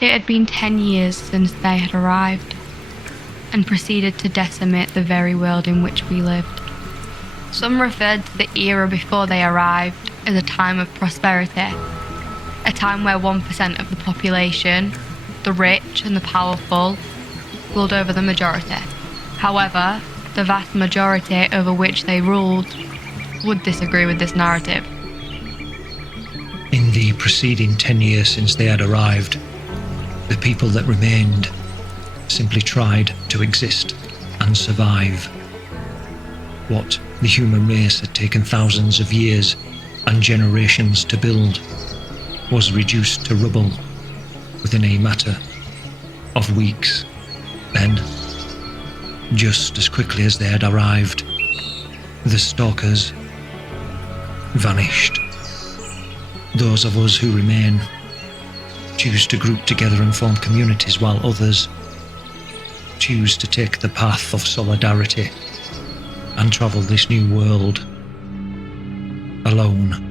It had been 10 years since they had arrived, and proceeded to decimate the very world in which we lived. Some referred to the era before they arrived as a time of prosperity, a time where 1% of the population, the rich and the powerful, ruled over the majority. However, the vast majority over which they ruled would disagree with this narrative. In the preceding 10 years since they had arrived, the people that remained simply tried to exist and survive. What the human race had taken thousands of years and generations to build was reduced to rubble within a matter of weeks. Then, just as quickly as they had arrived, the stalkers vanished. Those of us who remain choose to group together and form communities, while others choose to take the path of solidarity and travel this new world alone.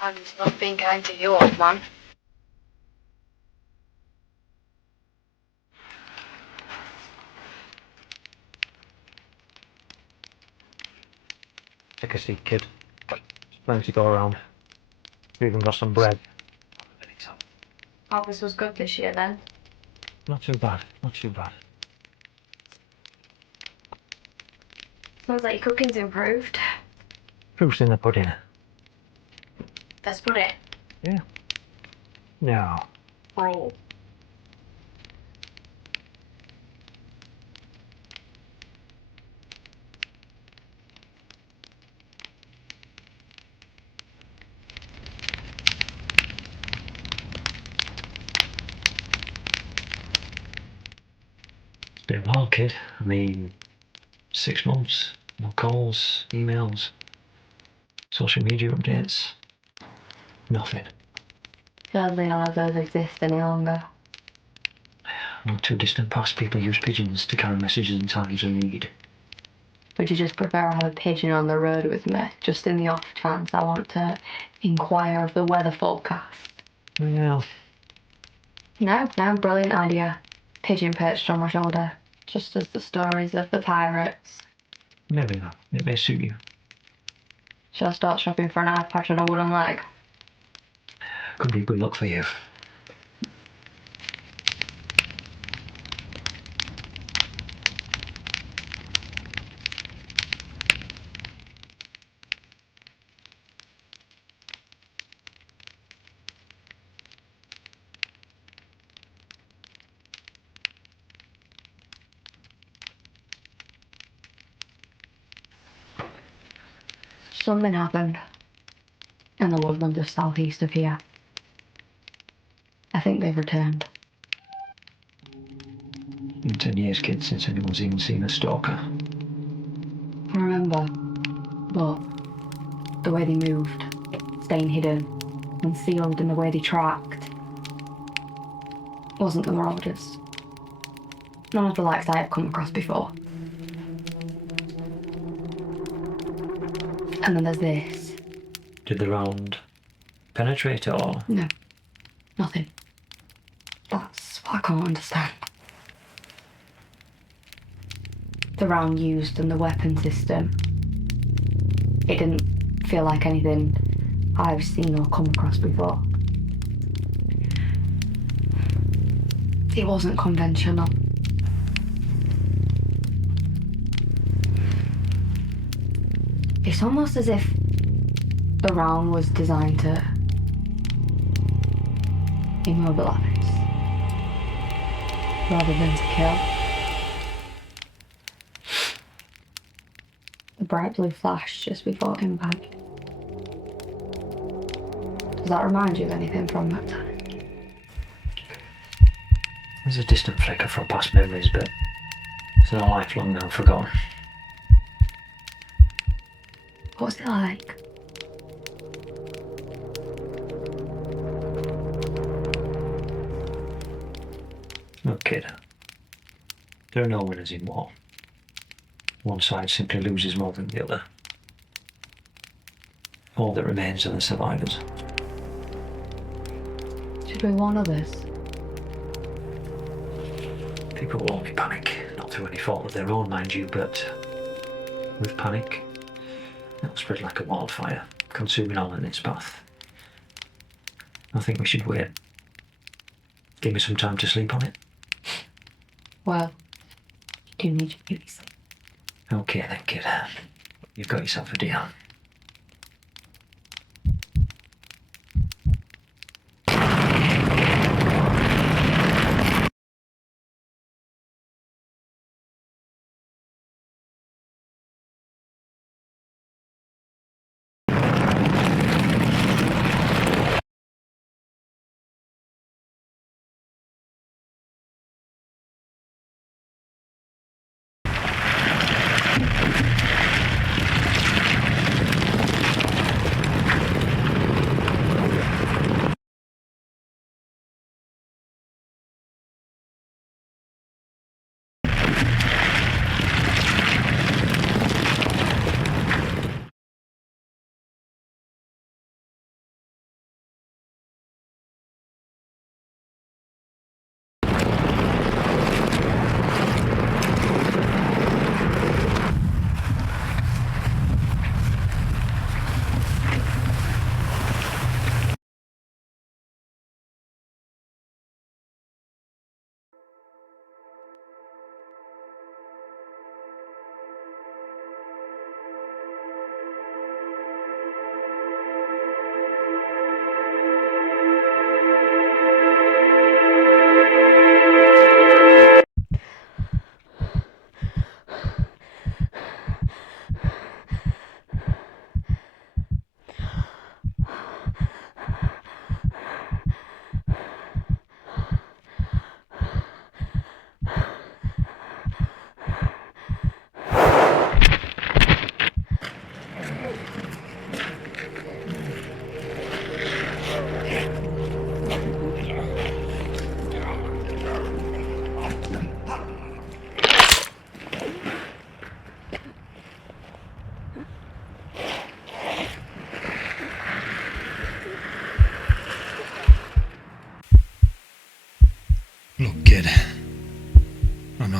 I'm not being kind to you, old man. Take a seat, kid. There's plenty to go around. You even got some bread. Harvest was good this year then. Not too bad, not too bad. Sounds like your cooking's improved. Proof's in the pudding. Let's put it. Yeah. No. Fine. It's been a while, kid. I mean, 6 months. No calls, emails, social media updates. Nothing. Sadly, none of those exist any longer. Not too distant past, people use pigeons to carry messages in times of need. Would you just prefer I have a pigeon on the road with me, just in the off chance I want to inquire of the weather forecast? Well, No, brilliant idea. Pigeon perched on my shoulder, just as the stories of the pirates. maybe not. It may suit you. Shall I start shopping for an eye patch on a wooden leg? Could be good luck for you. Something happened in the woodland just southeast of here. I think they've returned. In 10 years, kid, since anyone's even seen a stalker. I remember, but the way they moved, staying hidden, concealed in the way they tracked, wasn't the Marauders. None of the likes I had come across before. And then there's this. Did the round penetrate or? No, nothing. That's what I can't understand. The round used in the weapon system. It didn't feel like anything I've seen or come across before. It wasn't conventional. It's almost as if the round was designed to immobilize rather than to kill. The bright blue flash just before impact. Does that remind you of anything from that time? There's a distant flicker from past memories, but it's a lifelong now forgotten. What was it like? Look, kid. There are no winners in war. One side simply loses more than the other. All that remains are the survivors. Should we warn others? People will only panic, not through any fault of their own, mind you, but with panic, it'll spread like a wildfire, consuming all in its path. I think we should wait. Give me some time to sleep on it. Well, you do need your beauty sleep. Okay then, kid. You've got yourself a deal.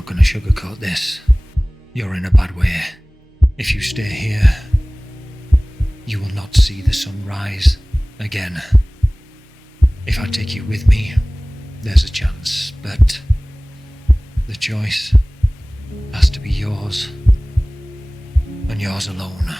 going to sugarcoat this. You're in a bad way. If you stay here, you will not see the sun rise again. If I take you with me, there's a chance, but the choice has to be yours, and yours alone.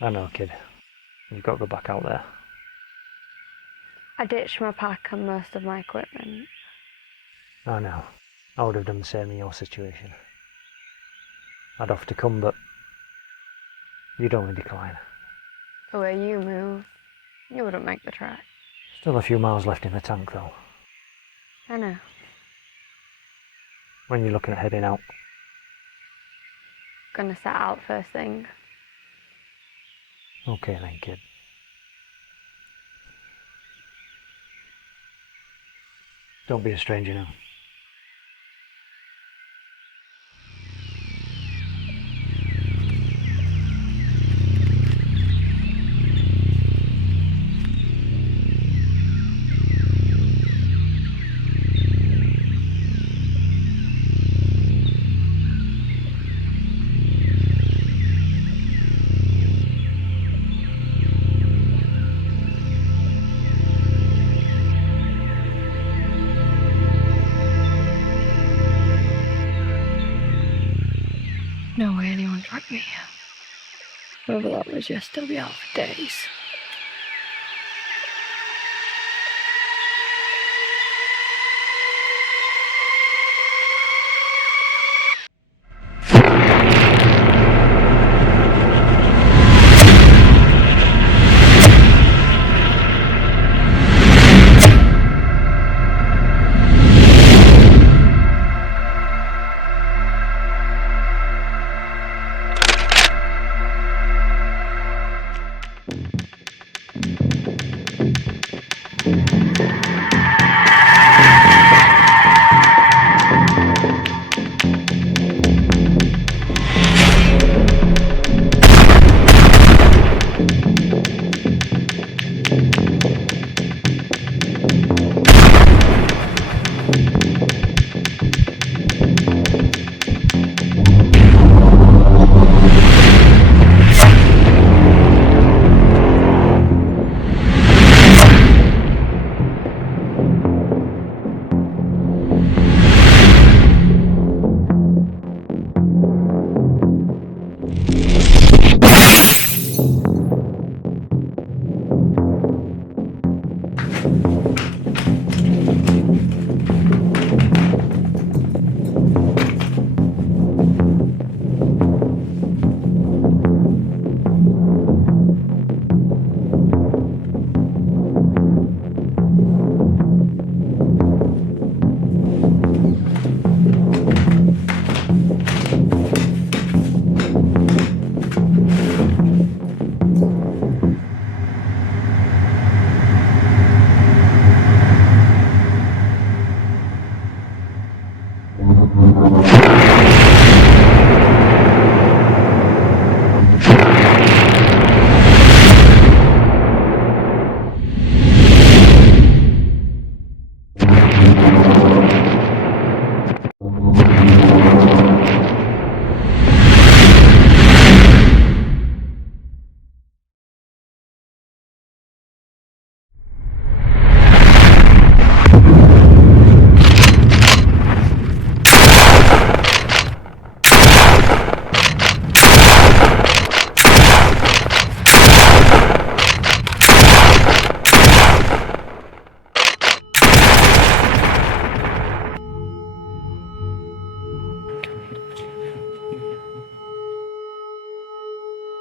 I know, kid. You've got to go back out there. I ditched my pack and most of my equipment. I know. I would have done the same in your situation. I'd offer to come, but you'd only decline. The way you move, you wouldn't make the trek. Still a few miles left in the tank, though. I know. When you're looking at heading out, Gonna set out first thing. okay then, kid. Don't be a stranger now. No way anyone tracked me here. Whoever that was yesterday will be out for days.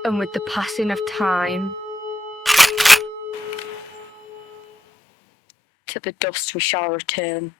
And with the passing of time, to the dust we shall return.